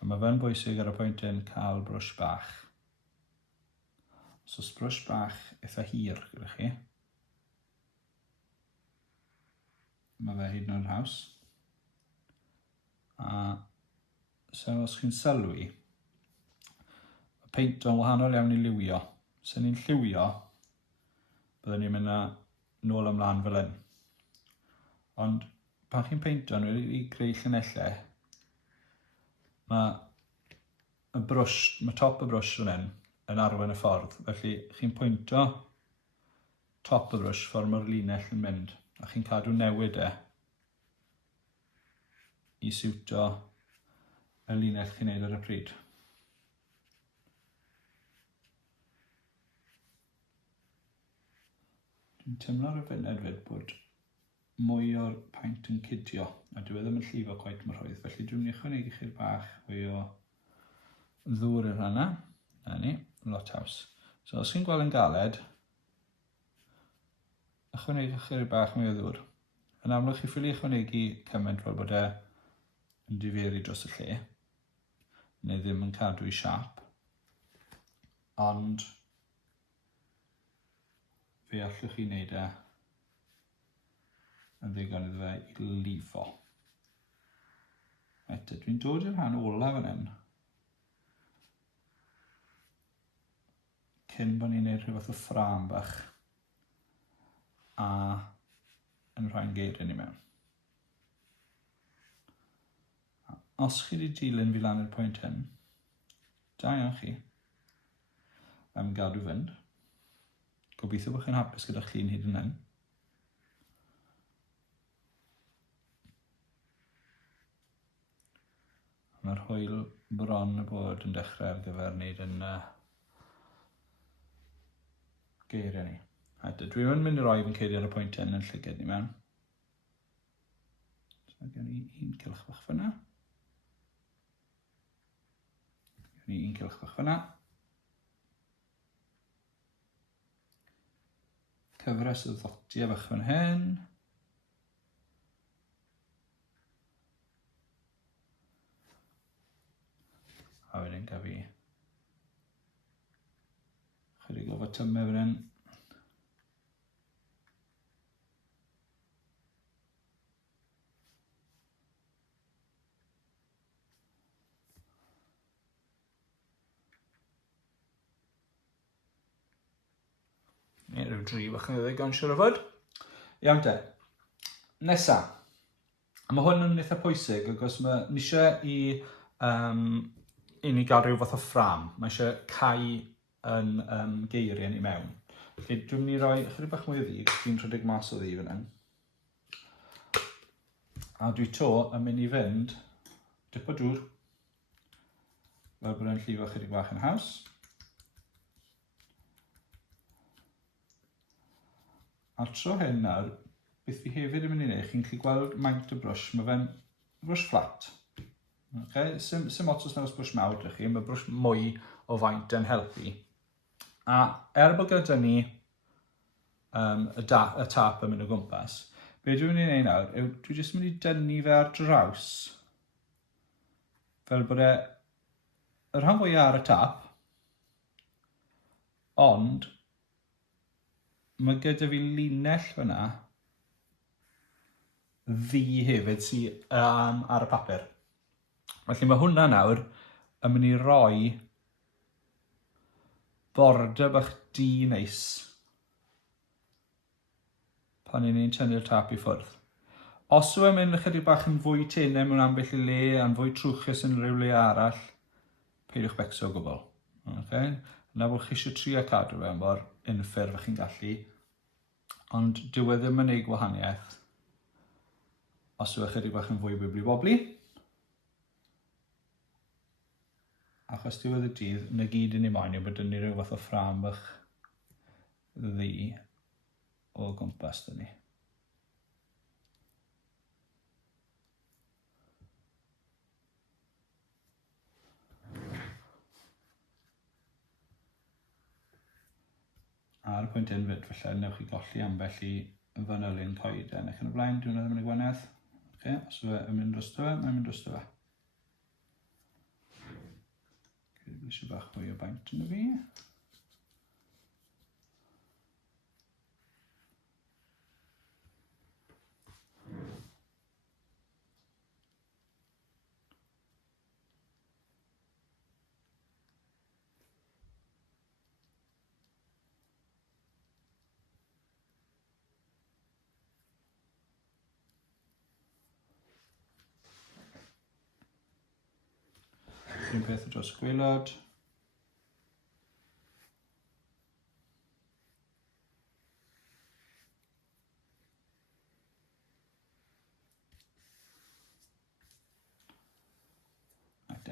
A mae fe'n bwysig ar y pwynt hyn cael brwsh bach. Os oes brwsh bach eitha hir gyda chi, mae fe hyd yn oed haws. A so os chi'n sylwi, mae peintio'n wahanol iawn i liwio. Os ni'n lliwio, byddwn ni'n mynd nôl ymlaen fel hyn. Ond pan chi'n peintio'n wedi i greu llynellau, mae mae top y brwsh fan hyn yn arwain y ffordd. Felly chi'n pwyntio top y brwsh ffordd mae'r linell yn mynd. A chi'n cadw newid i siwtio y linell chi'n neud ar y pryd. Dwi'n teimlo ar y funud fyd bod mwy o'r paint yn cydio, a dwi ddim yn llifo cweit mor rhwydd, felly dwi'n mynd i ychwanegu chi'r bach fwy o ddŵr i'r hynna. Na ni, lot haws. So os chi'n gweld yn galed, ychwanegu chi'r bach mwy o ddŵr. Yn amlwg chi ffili ychwanegu cymaint fel bod yn difeiri dros y lle, neu ddim yn cadw i siap, ond fe allwch chi wneud yn ddigon iddo fe i lifo. Eto, dwi'n dod i'r rhan ola fan hyn, cyn bod ni'n gwneud rhywbeth o ffram bach a yn rhoi'n geiriau ni mewn. Os chi wedi dilyn fi lan i'r pwynt hyn, da iawn chi am gadw fynd. Gobeithio bod chi'n hapus gyda'ch llun hyd yn hyn. Mae'r hwyl bron y bod yn dechrau ar gyfer wneud yn geiriau ni. Dwi'n mynd i roi fy'n ceiri ar y pwynt hyn yn llygad ni mewn. So gen i un cylch bach fyna. Gen i un cylch bach fyna. Cyfres o ddotiau bach fan hyn. A wedyn gaf fi chydig o fatymau fan hyn. Rhyw dri bach yn ddigon siŵr o fod. Iawn te. Nesa. Mae hwn yn eitha pwysig, agos ni eisiau i ni gael rhyw fath o ffram. Mae eisiau cau yn geiriau ni mewn. Felly dwi'n mynd i roi chydig bach mwy o ddig, dwi'n rhedeg mas o ddi fan hyn. A dwi to yn mynd i fynd dip o dŵr, fel bod yn llifo chydig bach yn haws. A tro hyn nawr, beth fi hefyd yn mynd i wneud, chi'n gallu gweld maint y brwsh, mae fe'n brwsh flat. Okay? Sim ots os naws brwsh mawr dych chi, mae brwsh mwy o faint yn helpu. A bod gyda ni y tap yn mynd o gwmpas, be dwi'n mynd i wneud nawr yw dwi jyst mynd i dynnu fe ar draws, fel bod y rhan fwyaf ar y tap, ond mae gyda fi linell fyna ddi hefyd sydd ar y papur. Felly mae hwnna nawr yn mynd i roi border bach di neis pan ni'n tynnu'r tap i ffwrdd. Os yw'n mynd ychydig bach yn fwy tenau mewn ambell i le, yn fwy trwchus yn rhyw le arall, peidiwch becso o gwbl. Okay? Na bod chi eisiau trio cadw fe mor unffurf chi'n gallu, ond dyw e ddim yn ei gwahaniaeth os yw ychydig bach yn fwy bibli-bobli. Achos diwedd y dydd, na gyd yn ei moyn yw bod ni rhyw fath o ffram bach ddi o gwmpas dyn ni. Ar y pwynt hyn fyd, felly newch chi golli ambell i fanylun coeden ac yn y blaen, dwi'n ddim yn y gwenedd. Okay, os yw'n mynd drosto fe, mae'n mynd drosto fe. Dwi'n eisiau bach mwy o baint yn y fi. Dwi'n un peth dros y gwaelod.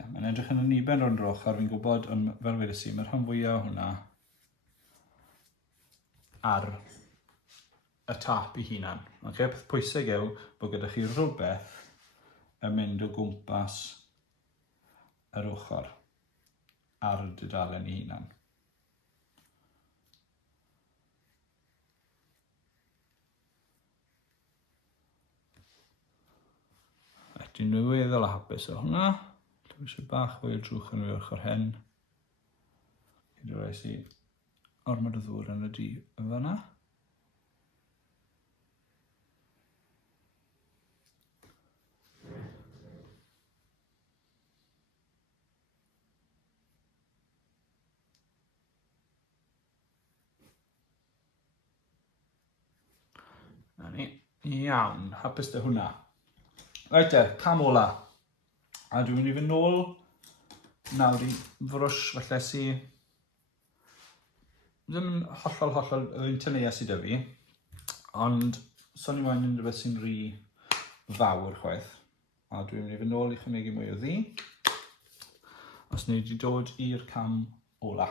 Mae'n edrych yn y niben rhwng yr ochr, fi'n gwybod, ond fel wedys i, mae'r rhan fwyaf o hwnna ar y tap ei hunan. Okay? Peth pwysig yw bod gyda chi rhywbeth yn mynd o gwmpas yr ochr ar y dudalen ei hunan. Dwi'n newyddol a hapus o hwnna. Dwi'n eisiau bach fwy o drwch yn y ochr hyn. Dwi'n rhoi si ormod o ddŵr yn y di fyna. Na ni. Iawn, hapus dy hwnna. Reit e, cam ola. A dwi'n mynd i fynd nôl nawr i frwsh falle si ddim yn hollol yn tynnu sydd â fi, ond son i moyn yn rhywbeth sy'n rhy fawr chwaith. A dwi'n mynd i fynd nôl i chynegu mwy o ddi. Os ni wedi dod i'r cam ola,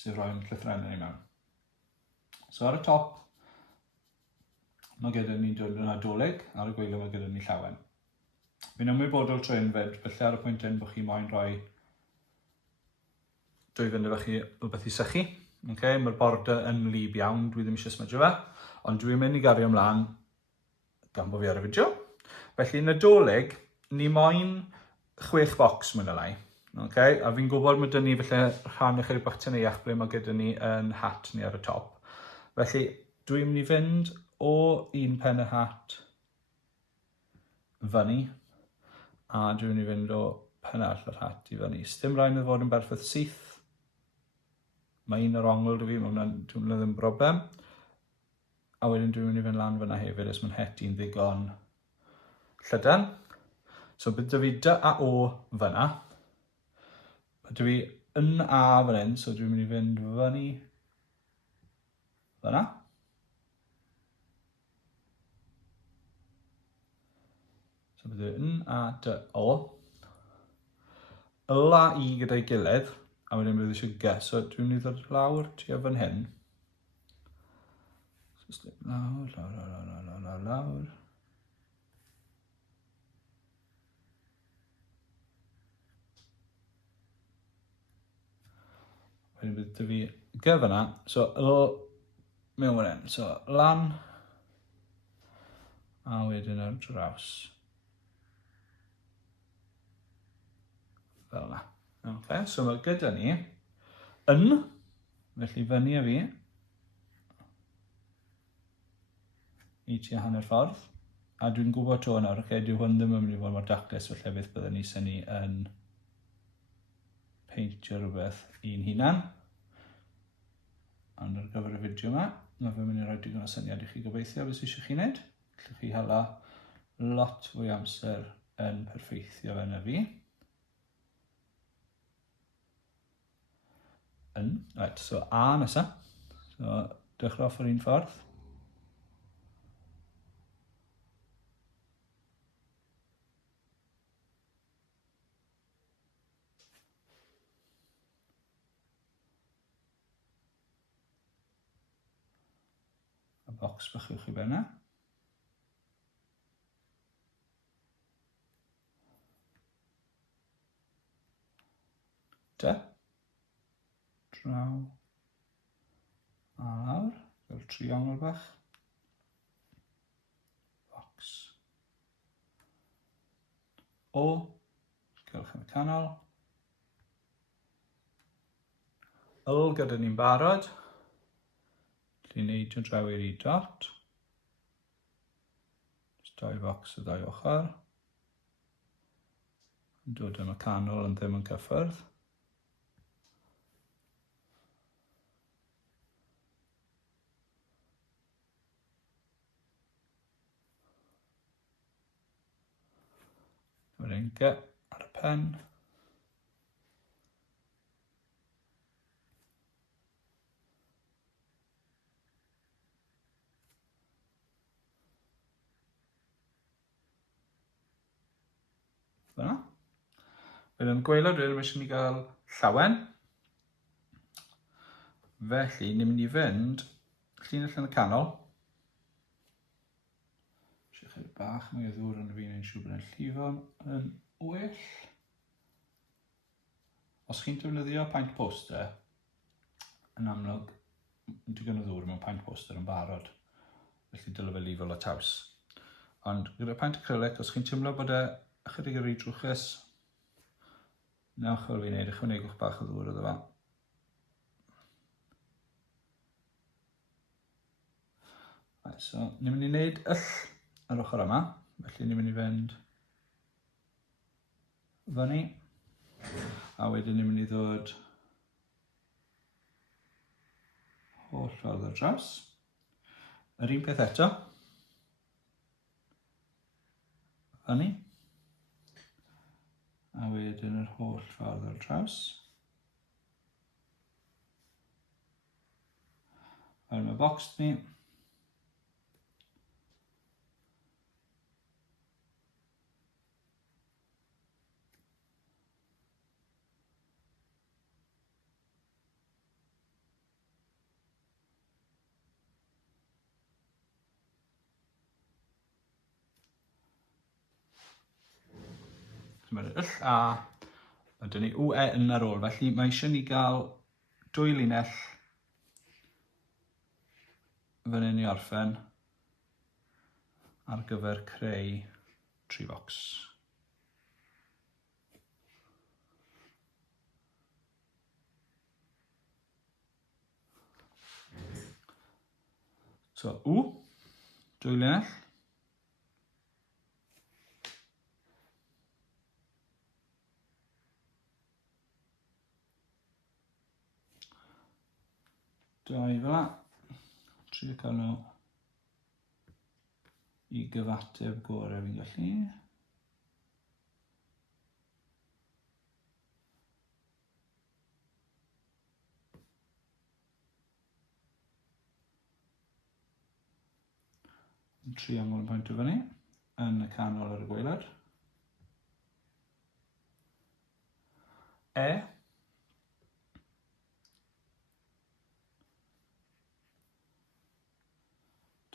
sy'n rhoi'n llythrennau i mewn. So ar y top, mae gyda ni dod yn Nadolig, ar y gwaelod mae gyda ni Llawen. Fi'n ymwybodol trwy unfed, felly ar y pwynt hyn bod chi moyn rhoi dwy fynd efo chi rhywbeth i sychu. Okay? Mae'r border yn lib iawn, dwi ddim eisiau smydjo fe, ond dwi'n mynd i gario ymlaen gan bod fi ar y fideo. Felly Nadolig, ni moyn 6 bocs mwy na lai. Okay? A fi'n gwybod mae dyn ni felly rhan eich bach teneuach ble mae gyda ni yn hat ni ar y top. Felly dwi'n mynd i fynd o un pen y hat fyny, a dwi'n mynd i fynd o pen arall yr hat i fyny. Sdim rhaid i fod yn berffaith syth. Mae un o'r ongl dy fi, mae hwnna'n ddim broblem. A wedyn dwi'n mynd i fynd lan fyna hefyd os mae'n heti'n ddigon llydan. So bydd dy fi dy a o fyna. Bydd dy fi yn a fan hyn, so dwi'n mynd i fynd fyny fyna. So bydd dy yn a dy o. L a i gyda'i gilydd, a wedyn bydd eisiau gy. So dwi'n mynd i ddod lawr tua fan hyn. So slip lawr. Wedyn bydd dy fi gy fyna. So L mewn fan hyn. So lan. A wedyn ar draws. Fel yna. Okay, so mae gyda ni yn, felly fyny a fi, i tua hanner ffordd. A dwi'n gwybod to nawr, okay, dyw hwn ddim yn mynd i fod mor daclus, felly beth byddwn ni sy'n ni yn peintio rhywbeth i'n hunan. Ond ar gyfer y fideo yma, mae fe'n mynd i roi digon o syniad i chi gobeithio beth eisiau chi wneud. Gallwch chi hala lot fwy amser yn perfeithio fe na fi. Right, so A nesa. So dechrau off yr un ffordd. Y bocs bach uwch i benna. Dy. Draw. A lawr. Fel triongl bach. Bocs. O. Gelf yn y canol. L gyda ni'n barod. Dwi'n neidio draw i'r i dot. Just 2 bocs o 2 ochr. Dod yn y canol yn ddim yn cyffwrdd. Wedyn gy ar y pen. Fyna. Bydd yn gwaelod rydyn mae eisiau ni gael llawen. Felly, ni'n mynd i fynd llinell yn y canol. Eisiau chydig bach mwy o ddŵr yn y fi'n ein siŵr bod yn llifo yn well. Os chi'n defnyddio paint poster, yn amlwg, digon o ddŵr mewn paint poster yn barod. Felly dylai fe lifo lot haws. Ond gyda paint acrylic, os chi'n teimlo bod e ychydig yr drwchus, newch fel fi'n neud, ychwanegwch bach o ddŵr iddo fe. So, ni'n mynd i wneud yll ar ochr yma, felly ni'n mynd i fynd fyny, a wedyn ni'n mynd i ddod holl ffordd ar draws. Yr un peth eto, fyny, a wedyn yr holl ffordd ar draws. Ar y bocs ni. Mae'r yll A, a dyn ni UE yn ar ôl, felly mae eisiau ni gael 2 linell fan hyn i orffen ar gyfer creu 3 bocs. So, W, 2 linell. Dau fel yna. Trio cael nhw i gyfateb gorau fi'n gallu. Triongl yn pwyntio fyny yn y canol ar y gwaelod. E.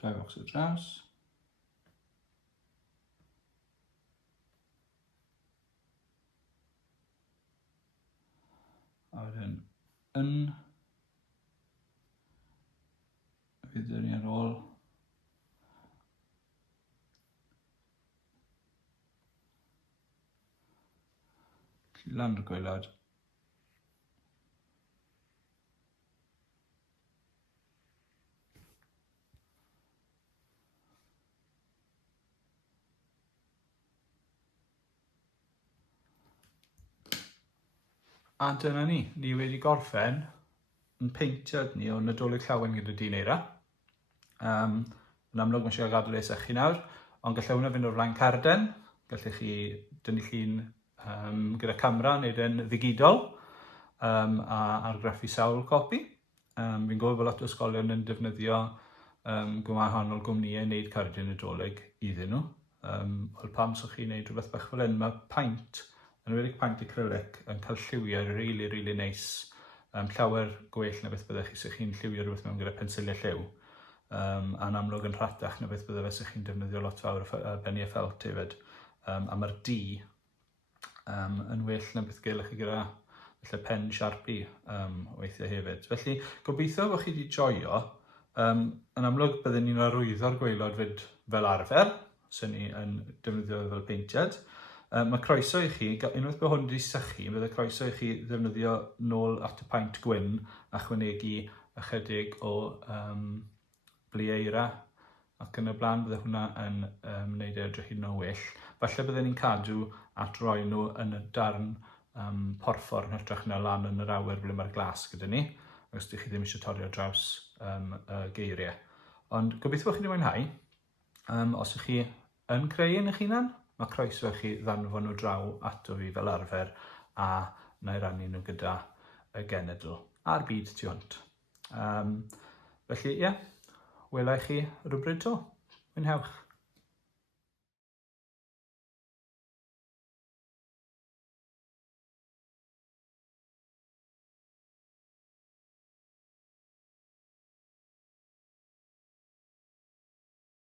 Dau bocs ar draws. A wedyn yn fydd ni ar ôl lan y gwaelod. A dyna ni wedi gorffen yn peintiad ni o Nadolig Llawen gyda dineira. Yn amlwg mae eisiau gadw leis eich chi nawr, ond gallai hwnna fynd o'r flaen carden. Gallech chi dynnu llun gyda camera, neud yn ddigidol, a argraffu sawl copi. Fi'n gwybod bod lot o ysgolion yn defnyddio gwahanol gwmnïau wneud cardiau Nadolig iddyn nhw. Wel pam so chi'n neud rhywbeth bach fel hyn, mae paint, yn wedi paint acrylic yn cael lliwiau really neis. Llawer gwell na beth byddech chi sy'ch chi'n lliwio rhywbeth mewn gyda pensiliau lliw. A'n amlwg yn rhatach na beth byddech sy'ch chi'n defnyddio lot fawr o benni a ffelt hefyd. A mae'r D yn well na beth gelech chi gyda pen Sharpie weithiau hefyd. Felly, gobeithio bod chi wedi joio. Yn amlwg byddwn ni'n arwyddo'r gwaelod fyd fel arfer, sy'n ni yn defnyddio fel peintiad. Mae croeso i chi, unwaith bod hwn wedi sychu, bydd y croeso i chi ddefnyddio nôl at y paint gwyn a chwynegu ychydig o blieira ac yn y blaen bydd hwnna yn wneud edrych hyn o well. Falle byddwn ni'n cadw at roi nhw yn y darn porffor yn hytrach na lan yn yr awyr ble mae'r glas gyda ni, os ydych chi ddim eisiau torri ar draws y geiriau. Ond gobeithio bod chi wedi mwynhau. Os ydych chi yn creu un eich hunan, mae croeso i chi ddanfon nhw draw ato fi fel arfer a na i rannu nhw gyda y genedl a'r byd tu hwnt. Felly, wela i chi rhywbryd to. Mwynhewch.